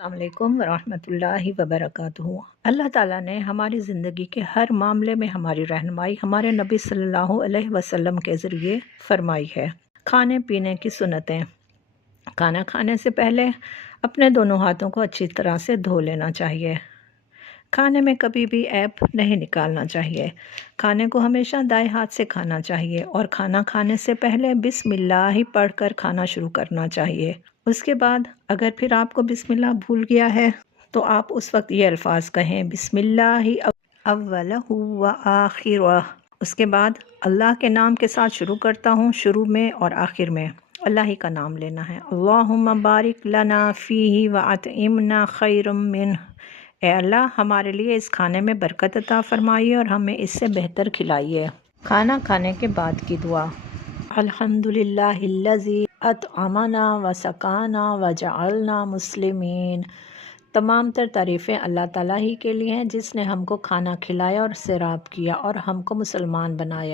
السلام علیکم ورحمۃ اللہ وبرکاتہ۔ اللہ تعالیٰ نے ہماری زندگی کے ہر معاملے میں ہماری رہنمائی ہمارے نبی صلی اللہ علیہ وسلم کے ذریعے فرمائی ہے۔ کھانے پینے کی سنتیں۔ کھانا کھانے سے پہلے اپنے دونوں ہاتھوں کو اچھی طرح سے دھو لینا چاہیے۔ کھانے میں کبھی بھی عیب نہیں نکالنا چاہیے۔ کھانے کو ہمیشہ دائیں ہاتھ سے کھانا چاہیے اور کھانا کھانے سے پہلے بسم اللہ ہی پڑھ کر کھانا شروع کرنا چاہیے۔ اس کے بعد اگر پھر آپ کو بسم اللہ بھول گیا ہے تو آپ اس وقت یہ الفاظ کہیں، بسم اللہ اولہ و آخرہ۔ اس کے بعد اللہ کے نام کے ساتھ شروع کرتا ہوں، شروع میں اور آخر میں اللہ ہی کا نام لینا ہے۔ اللہم بارک لنا فیہ واطعمنا خیرا منہ۔ اے اللہ ہمارے لیے اس کھانے میں برکت عطا فرمائیے اور ہمیں اس سے بہتر کھلائیے۔ کھانا کھانے کے بعد کی دعا۔ الحمدللہ الذی اطعمنا وسقانا وجعلنا مسلمین۔ تمام تر تعریفیں اللہ تعالیٰ ہی کے لیے ہیں جس نے ہم کو کھانا کھلایا اور سیراب کیا اور ہم کو مسلمان بنایا۔